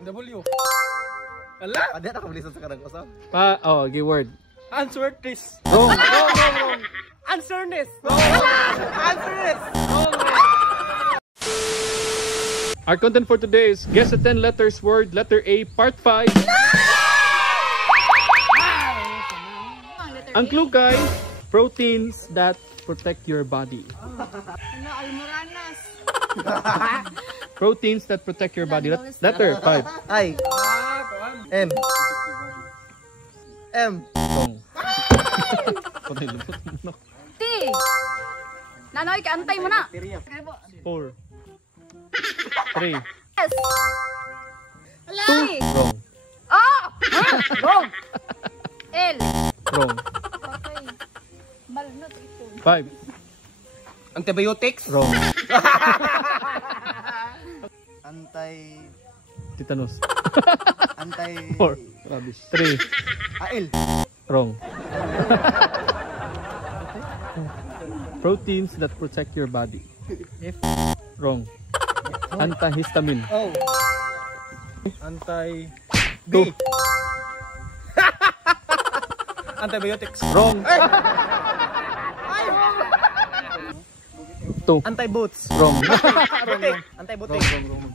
W. Ala? Adi na kabilisan sa kanang usa. Oh, give word. Answerness. Wrong. Wrong. Answerness. Answerness. Our content for today is guess a 10 letters word. Letter A, part 5. Ang clue guys, proteins that protect your body. Almoranas. Proteins that protect your body. Letter 5. I. M. M. Wrong. T. Nanoy, kaantay mo na. 4. 3. S. 2. Wrong. Oh! Wrong. L. Wrong. Okay. Balnot ito. 5. Antibiotics. Wrong. Antay. Tetanus. Antay. 4. Rubbish. 3. Ail. Wrong. Proteins that protect your body. F. Wrong. Antihistamine. O. Anti. Two. B. Antibiotics. Wrong. 2. Anti-boots. Wrong. Butik. Anti-butik. Wrong,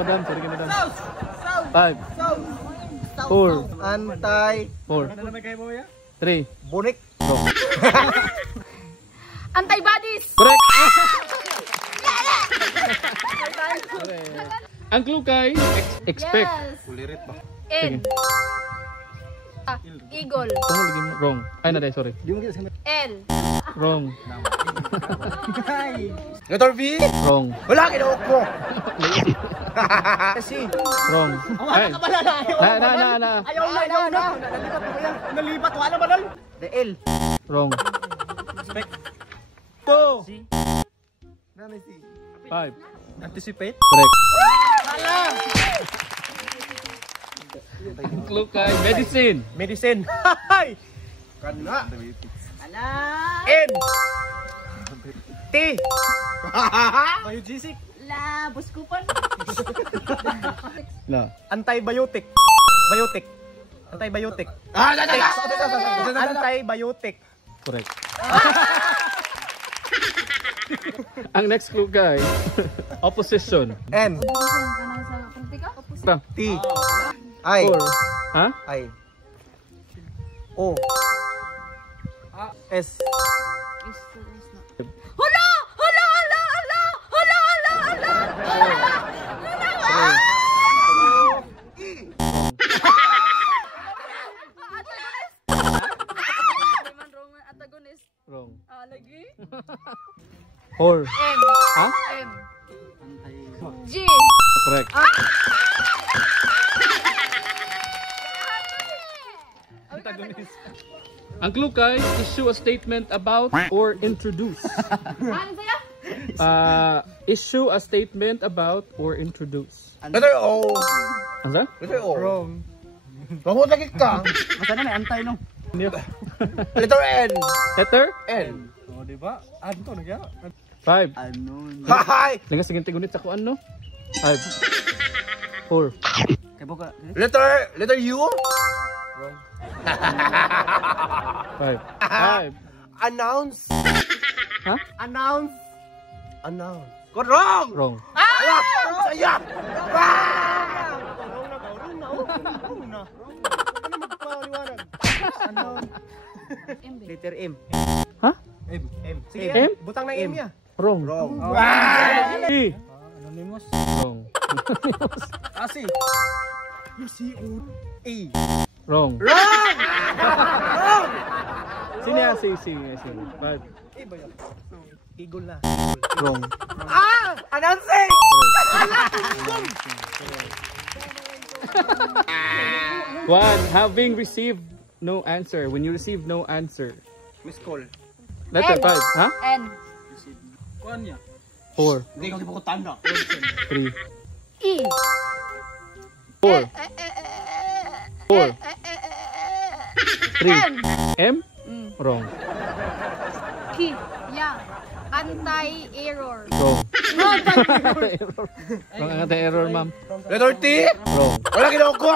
madam. Sorry ka, madam. 5. 4. Antay. 4. Ano naman kayo mo ya? 3. Bunik. Wrong. Antibodies. Correct. Ang clue kay expect. Yes. Kulirit ba? N. Eagle. Kung lagi mo wrong. Ay na sorry. Di mo kita sa L. Wrong. Letter V. Wrong. Wala kinuha ko. Kasi. Wrong. Ay. Na. Ayaw na. Nalipat ko yan. Nalipat. Wala ba nal? The L. Wrong. Expect. 2. Nanay si. 5. Anticipate. Correct. Ang clue kay medicine. Medicine. Hay. Kana. N. T. Biogesic. La, buskupan. Na. Antibiotic. Biotic. Antibiotic. Antibiotic. Correct. Ang next clue guys, opposition. N. Sa politika? T. I. 4. Ha? I. O. S. Hala! Hala! Hala! Hala! Hala! Hala! Hala! Antagonist. Wrong. Lagi. 4. M. Ha? M. G. Correct. Antagonist. Ang clue kay issue a statement about or introduce. Ano ba yan? Issue a statement about or introduce. Letter O. Ano sa? Letter O. Wrong. Pamot lagi ka. Masa na may antay no? Letter N. Letter? N. O diba? Anto na kaya? 5. Hi. Lingas sige tigunit sa kuan no? 5. 4. Letter U. Wrong. 5. 5. Announce. Ha? Announce. Announce. Good wrong. Wrong. Saya. Wrong na. Ano magpaliwanag? Letter M. Ha? M. Sige, M? butang na M ya. Wrong. Wrong. E. Anonymous. Wrong. Asi. C-O-A. Wrong. Wrong. Sino yan? Si. 5. Iba yan. Eagle na. Wrong. Announcing. One. Having received no answer. When you receive no answer. Miss call. Letter N. 5. Ha? N. Kuan niya. 4. Hindi ko kipukutan na. 3. E. 4. 4. 3. M. M? Mm. Wrong. K. Ya. Anti-error. Wrong. Anti-error. Wrong ang anti-error, ma'am. Letter T. Wrong. Wala ginawa ko.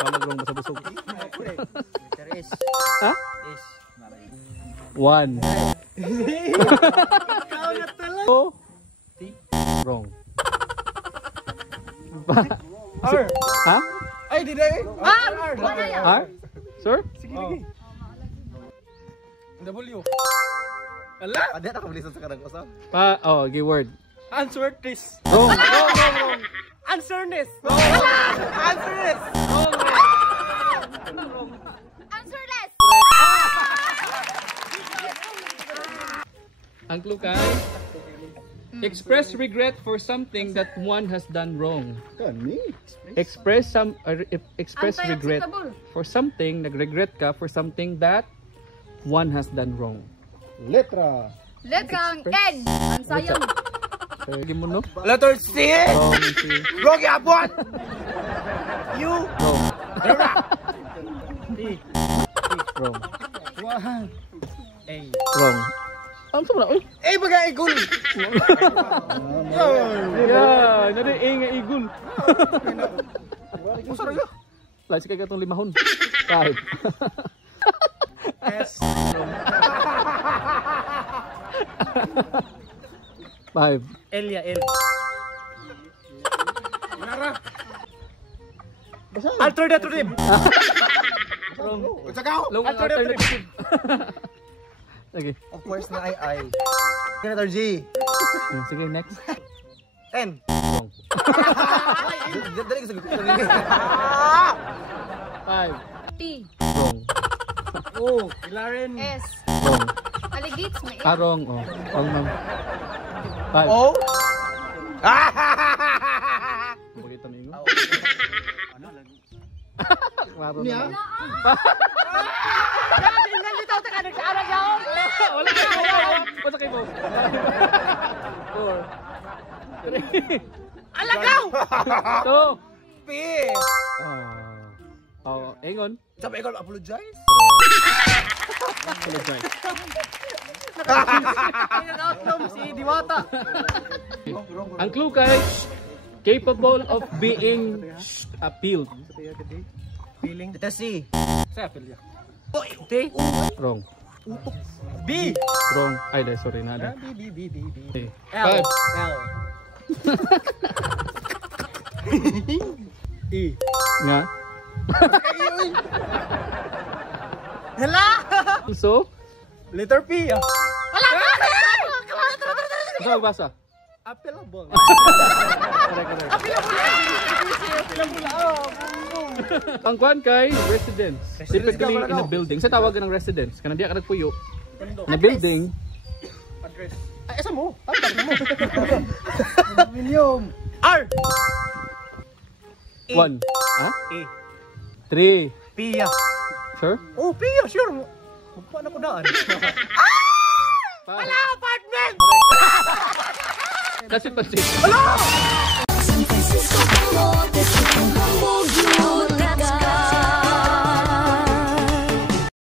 Wala wrong basta busog. Letter S. Ha? S. 1. Oh. Wrong. R. Ha? Ay, di na eh. Wala yan. R? Sir? Sige, sige. W. Ala? Adi na kabilisan sa kanang usap. Oh, give word. Answer this. Wrong. Answerness. Answer it. Answerless. Ang clue kay express regret for something that one has done wrong. Express regret Anti-acceptable. for something, nagregret ka for something that one has done wrong. Letra. Letrang N. Ang sayang. Sige mo no? Letter C. Wrong. C. Wrong yapon. U. Wrong. T. Wrong. One. A. Wrong. Ang sama na, uy. Eh, bagay igul. Yeah, nari nga igul. Masarap yun. Lagi kay katong limahon. Kahit. S. 5. Elia L. Alternative. Wrong. Sagaw. Long alternative. Sige. Of course na I. Letter G. Sige, next. N. Wrong. Dali ko sagot. 5. T. Wrong. O. Ilaren. S. Wrong. Alligates. May Ah, wrong. Oh. Wrong, ma'am. 5. O. Bagay tamingo. Ano lagi? Klaro na. Wala kayo. Basta kayo mo. 4. 3. Alagaw. 2. P. Oh, ingon. Sabi ko, apologize. Apologize. Si Diwata. Ang clue kay capable of being appealed. Feeling. Letter C. Sa Apple. T. Wrong. B. Wrong. Ay, dahil sorry na. B. Okay. L. 5. E. Nga. Hala! So, Letter P. basta magbasa. Applicable. Ang kwan kay residence. Typically in a building. Sa tawag ng residence. Kanang diya ka nagpuyo. Na building. Address. Ay, isa mo. Million. R. 1. Ha? A. 3. P. Sure? Oh, P. Sure mo. Paano ko daan? Wala, apartment. That's it, Patrick. San Francisco, Palo, Pacific, Humboldt.